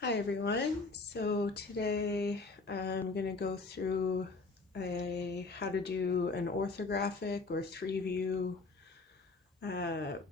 Hi everyone. So today I'm going to go through how to do an orthographic or three-view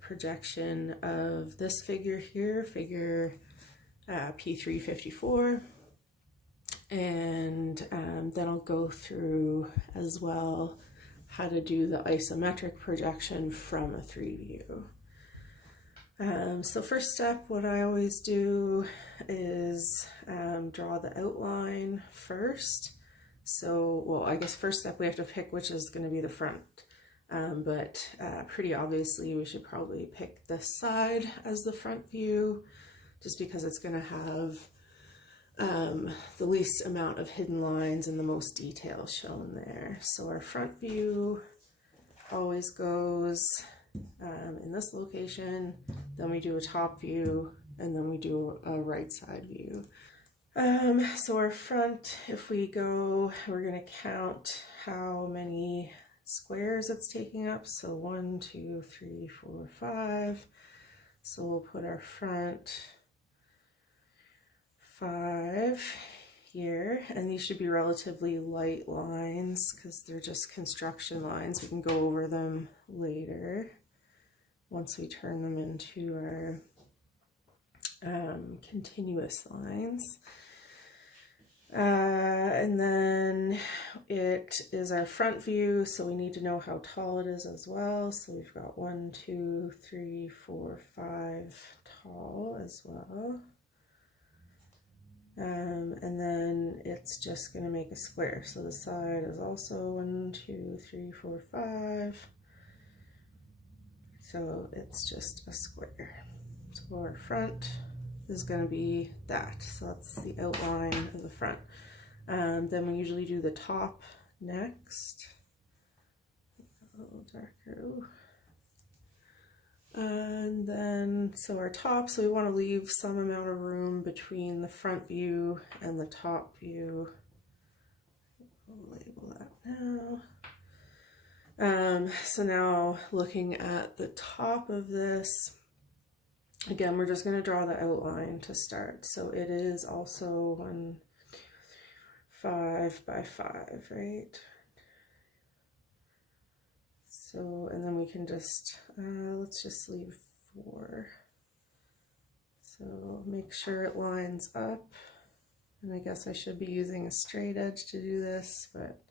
projection of this figure here, figure P354, and then I'll go through as well how to do the isometric projection from a three-view. So first step, what I always do is draw the outline first. So, well, I guess first step we have to pick which is going to be the front. But pretty obviously we should probably pick this side as the front view, just because it's going to have the least amount of hidden lines and the most detail shown there. So our front view always goes in this location, then we do a top view, and then we do a right side view. So our front, if we go, we're going to count how many squares it's taking up. So 1, 2, 3, 4, 5. So we'll put our front 5 here, and these should be relatively light lines because they're just construction lines. We can go over them later once we turn them into our continuous lines. And then it is our front view, so we need to know how tall it is as well. So we've got 1, 2, 3, 4, 5 tall as well. And then it's just going to make a square. So the side is also 1, 2, 3, 4, 5. So it's just a square. So our front is going to be that. So that's the outline of the front. Then we usually do the top next. A little darker. Ooh. And then, so our top, so we want to leave some amount of room between the front view and the top view. We'll label that now. So now looking at the top of this, again, we're just going to draw the outline to start. So it is also 1, 5 by 5, right? So, and then we can just, let's just leave 4. So make sure it lines up. And I guess I should be using a straight edge to do this, but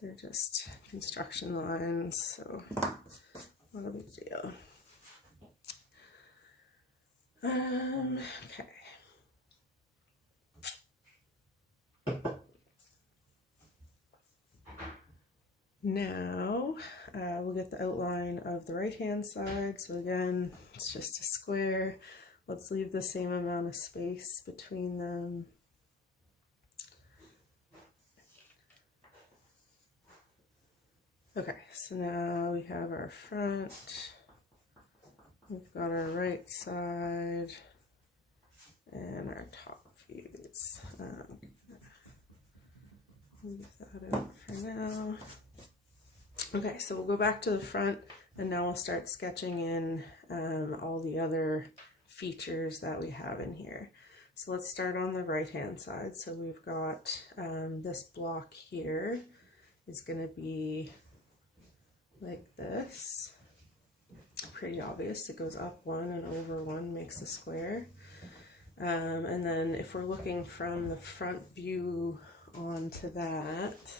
they're just construction lines, so not a big deal. Okay. Now we'll get the outline of the right hand side. So again, it's just a square. Let's leave the same amount of space between them. Okay, so now we have our front, we've got our right side, and our top views. Leave that out for now. Okay, so we'll go back to the front, and now we'll start sketching in all the other features that we have in here. So let's start on the right hand side. So we've got this block here is going to be like this. Pretty obvious. It goes up 1 and over 1 makes a square. And then if we're looking from the front view onto that,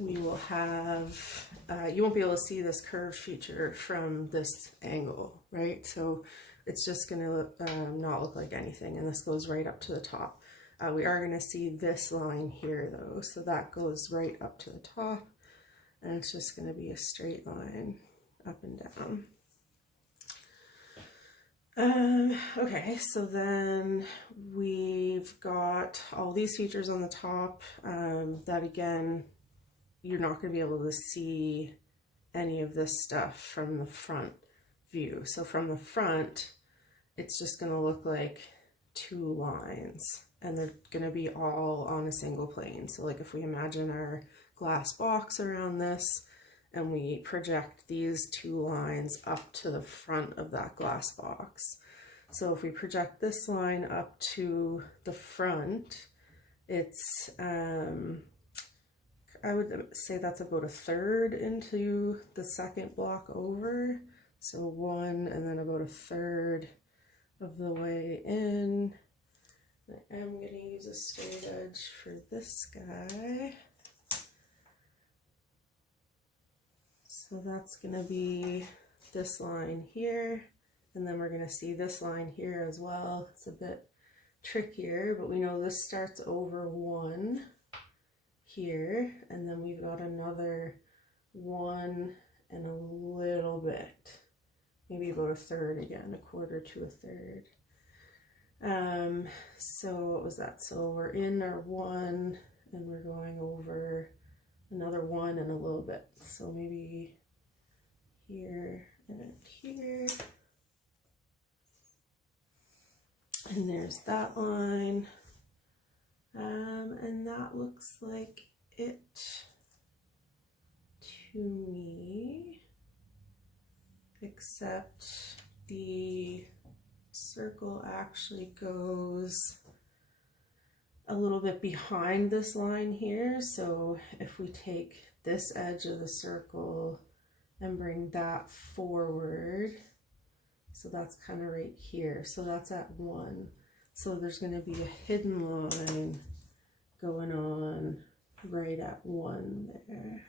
we will have, you won't be able to see this curved feature from this angle, right? So it's just going to not look like anything, and this goes right up to the top. We are going to see this line here though, so that goes right up to the top, and it's just going to be a straight line up and down. Okay, so then we've got all these features on the top that again, you're not going to be able to see any of this stuff from the front view. So from the front, it's just going to look like 2 lines, and they're going to be all on a single plane. So like if we imagine our glass box around this, and we project these 2 lines up to the front of that glass box. So if we project this line up to the front, it's, I would say that's about 1/3 into the second block over. So 1 and then about 1/3 of the way in. I am going to use a straight edge for this guy. So that's going to be this line here. And then we're going to see this line here as well. It's a bit trickier, but we know this starts over 1 here, and then we've got another 1 and a little bit, maybe about 1/3 again, 1/4 to 1/3. So what was that? So we're in our 1 and we're going over another 1 and a little bit. So maybe here and here. And there's that line. And that looks like it to me, except the circle actually goes a little bit behind this line here. So if we take this edge of the circle and bring that forward, so that's kind of right here. So that's at 1. So there's going to be a hidden line going on right at 1 there.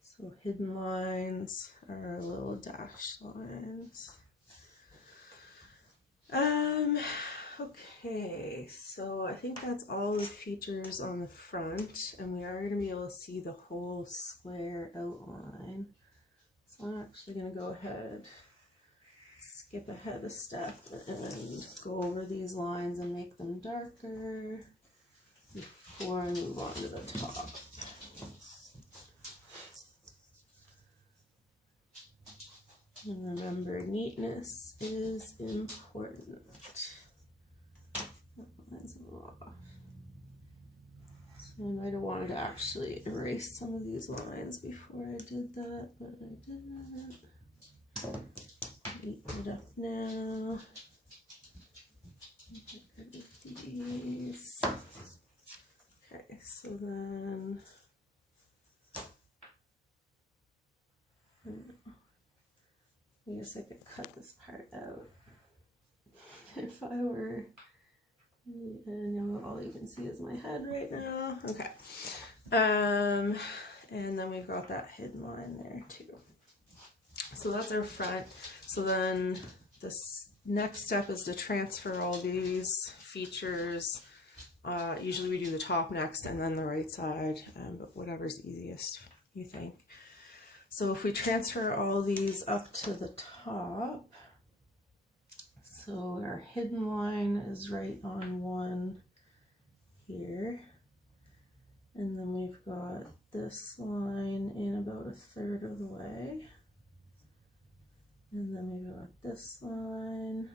So hidden lines are little dashed lines. Okay, so I think that's all the features on the front, and we are going to be able to see the whole square outline. So I'm actually going to go ahead, skip ahead a step and go over these lines and make them darker before I move on to the top. And remember, neatness is important. That line's a little off. So I might have wanted to actually erase some of these lines before I did that, but I didn't. Neaten it up now. Get rid of these. Okay, so then I guess I could cut this part out if I were. I know all you can see is my head right now. Okay. And then we've got that hidden line there too. So that's our front. So then this next step is to transfer all these features. Usually we do the top next and then the right side, but whatever's easiest you think. So if we transfer all these up to the top, so our hidden line is right on 1 here, and then we've got this line in about 1/3 of the way, and then we've got this line,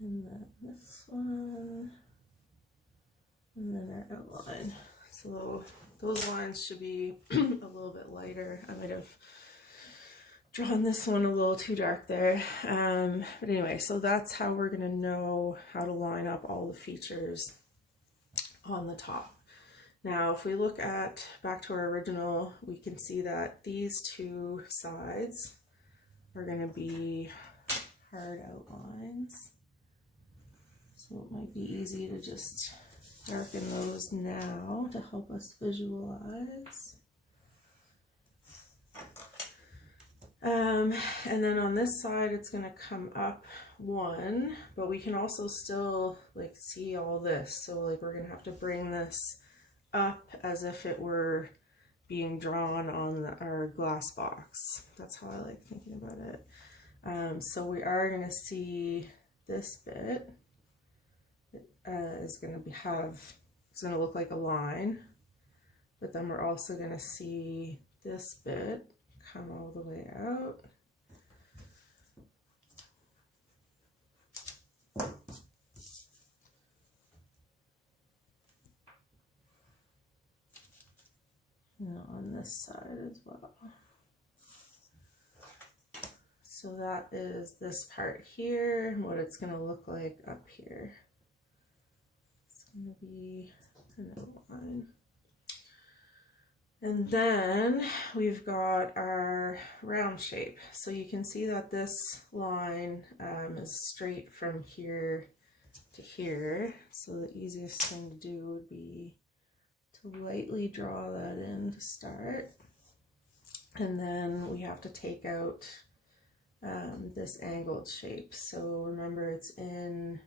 and then this one, and then our outline. So those lines should be a little bit lighter. I might have drawn this one a little too dark there. But anyway, so that's how we're going to know how to line up all the features on the top. Now, if we look at back to our original, we can see that these two sides are going to be hard outlines. So it might be easy to just darken those now to help us visualize. And then on this side, it's going to come up 1, but we can also still like see all this. So like we're going to have to bring this up as if it were being drawn on our glass box. That's how I like thinking about it. So we are going to see this bit. Is going to it's going to look like a line, but then we're also going to see this bit come all the way out. And on this side as well. So that is this part here, and what it's going to look like up here. It's going to be another line. And then we've got our round shape. So you can see that this line is straight from here to here. So the easiest thing to do would be to lightly draw that in to start. And then we have to take out this angled shape. So remember, it's in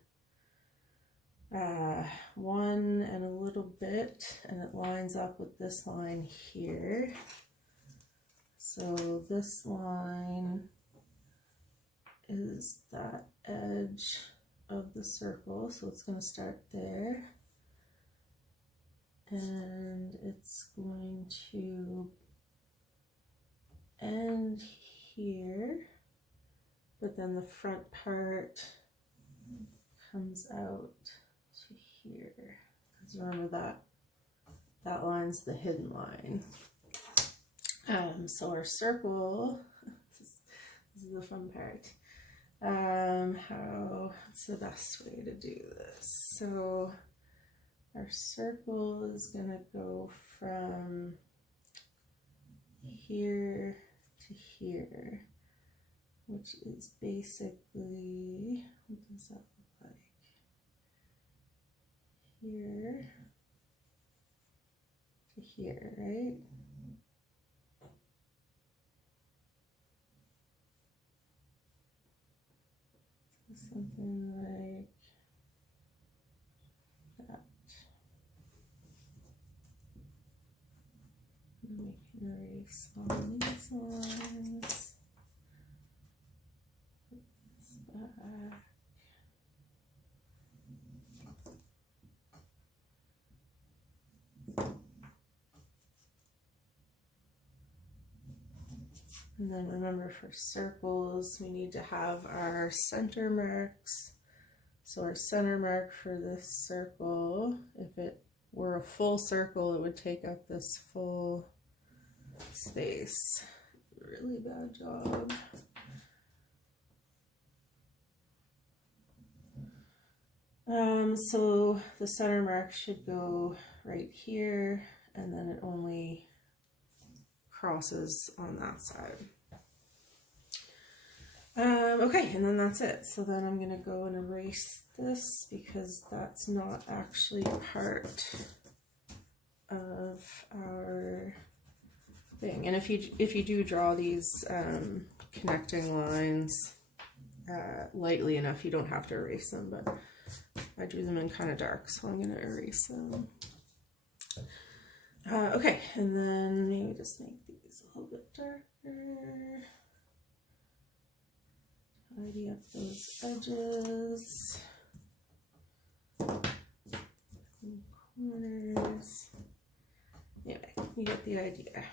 1 and a little bit, and it lines up with this line here. So this line is that edge of the circle, so it's going to start there, and it's going to end here, but then the front part comes out to here, because remember that line's the hidden line. So our circle, this is the fun part. What's the best way to do this? So our circle is gonna go from here to here, which is basically, what does that look like? Here to here, right? So something like that. And we can erase on these lines. Put this back. And then remember, for circles, we need to have our center marks. So our center mark for this circle, if it were a full circle, it would take up this full space. Really bad job. So the center mark should go right here, and then it only crosses on that side. Okay, and then that's it. So then I'm gonna go and erase this because that's not actually part of our thing. And if you do draw these connecting lines lightly enough, you don't have to erase them, but I drew them in kind of dark, so I'm gonna erase them. Okay, and then maybe just make these a little bit darker. Tidy up those edges. And corners. Anyway, you get the idea.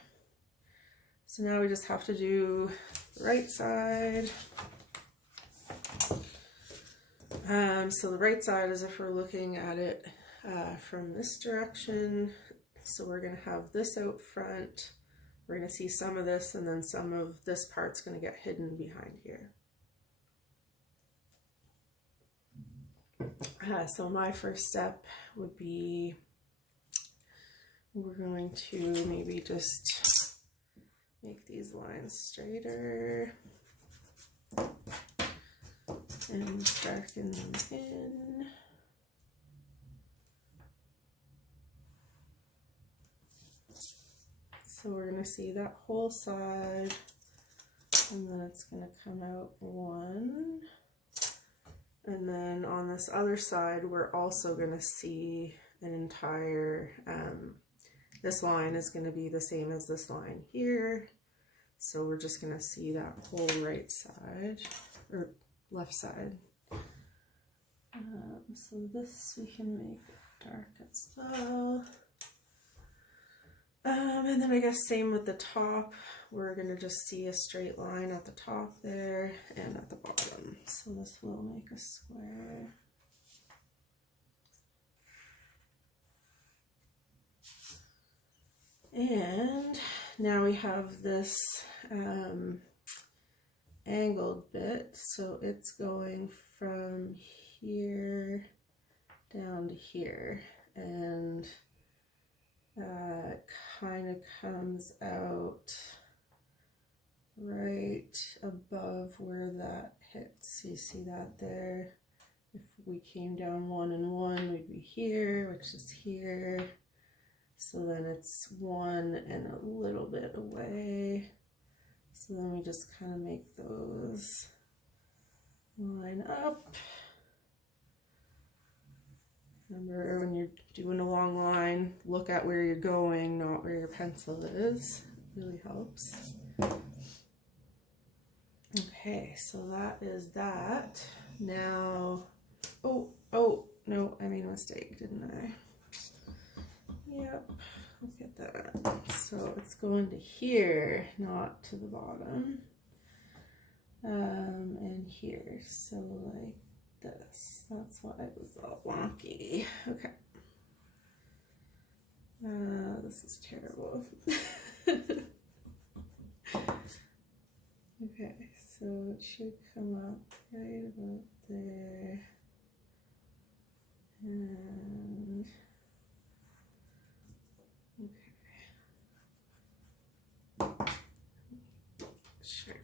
So now we just have to do the right side. So the right side is if we're looking at it from this direction. So we're going to have this out front, we're going to see some of this, and then some of this part's going to get hidden behind here. So my first step would be, we're going to maybe just make these lines straighter and darken them in. So we're going to see that whole side, and then it's going to come out one. And then on this other side, we're also going to see an entire, this line is going to be the same as this line here. So we're just going to see that whole right side, or left side. So this we can make dark as well. And then I guess same with the top, we're going to just see a straight line at the top there and at the bottom. So this will make a square. And now we have this angled bit, so it's going from here down to here, and it kind of comes out right above where that hits. You see that there? If we came down 1 and 1, we'd be here, which is here. So then it's 1 and a little bit away. So then we just kind of make those line up. Remember, when you're doing a long line, look at where you're going, not where your pencil is. It really helps. Okay, so that is that. Now, oh, no, I made a mistake, didn't I? Yep, look at that. So it's going to here, not to the bottom. And here, so like this. That's why it was all wonky. Okay. This is terrible. Okay, so it should come up right about there. And okay. Sure.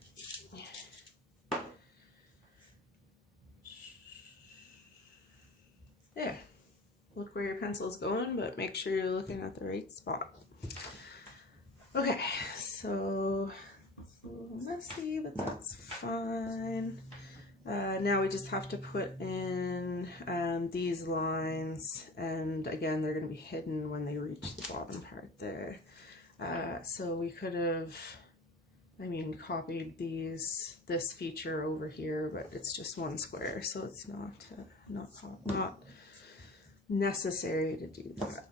There. Look where your pencil is going, but make sure you're looking at the right spot. Okay, so it's a little messy, but that's fine. Now we just have to put in these lines, and again, they're going to be hidden when they reach the bottom part there. So we could have, copied this feature over here, but it's just one square, so it's not necessary to do that.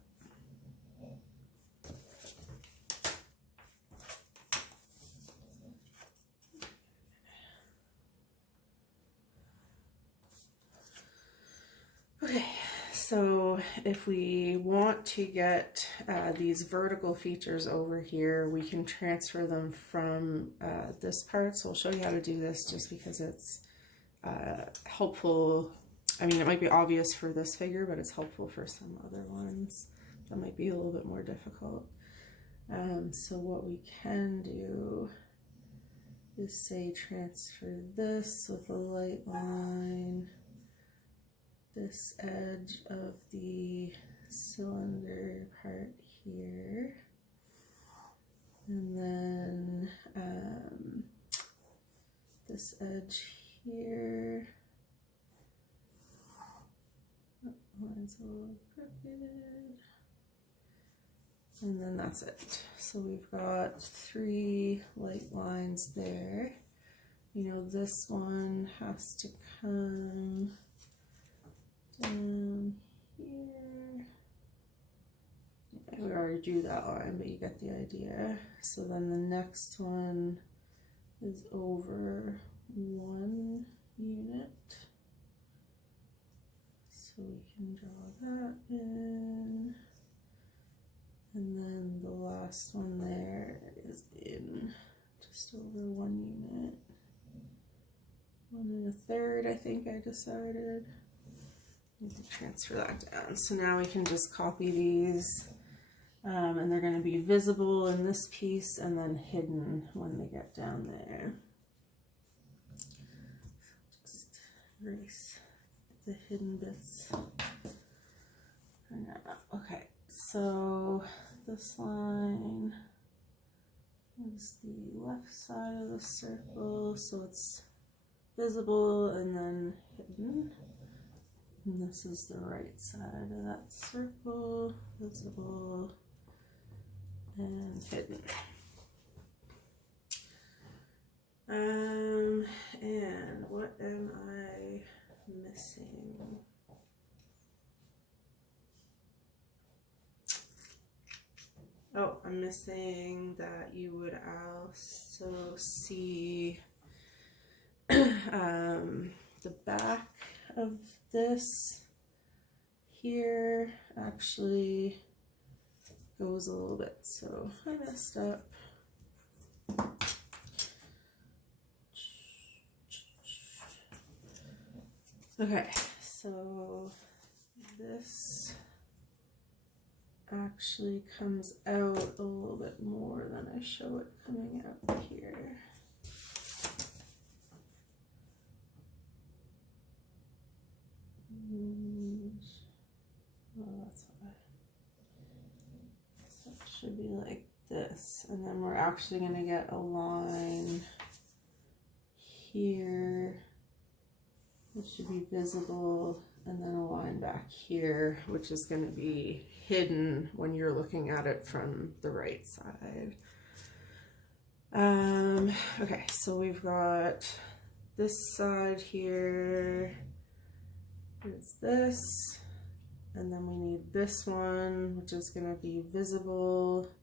Okay, so if we want to get these vertical features over here, we can transfer them from this part. So I'll show you how to do this just because it's helpful. It might be obvious for this figure, but it's helpful for some other ones that might be a little bit more difficult. So what we can do is say transfer this with a light line, this edge of the cylinder part here, and then this edge here. Oh, line's a little crooked. And then that's it. So we've got 3 light lines there. This one has to come down here. We already drew that line, but you get the idea. So then the next one is over 1 unit. So we can draw that in. And then the last one there is in just over 1 unit. 1 1/3, I think I decided. We can transfer that down. So now we can just copy these, and they're going to be visible in this piece and then hidden when they get down there. Just erase the hidden bits for now. Okay, so this line is the left side of the circle, so it's visible and then hidden. And this is the right side of that circle, visible and hidden. And what am I missing? Oh, I'm missing that you would also see the back of this here actually goes a little bit, so I messed up. Okay, so this actually comes out a little bit more than I show it coming out here. Well, that's why. So it should be like this, and then we're actually going to get a line here, which should be visible, and then a line back here, which is going to be hidden when you're looking at it from the right side. Okay, so we've got this side here is this, and then we need this one, which is going to be visible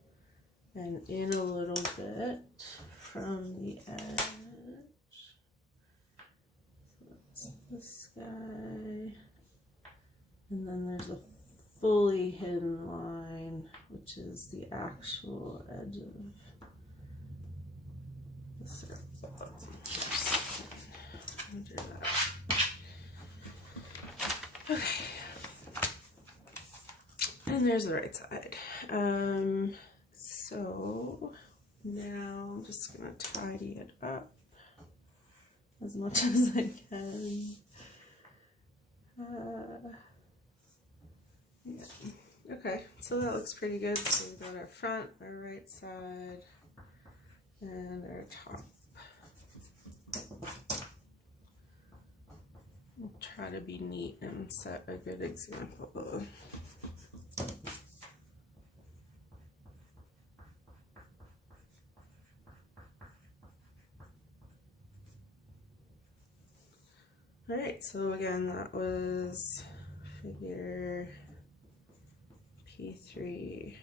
and in a little bit from the edge. So that's this guy, and then there's a fully hidden line, which is the actual edge of the circle. Do that. Okay, and there's the right side. So now I'm just gonna tidy it up as much as I can. Yeah. Okay, so that looks pretty good. So we've got our front, our right side, and our top. I'll try to be neat and set a good example. All right, so again, that was figure P354.